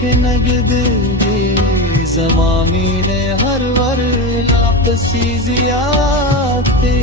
के नगद दी ज़मामी ने हर वर लापसी ज़ियादती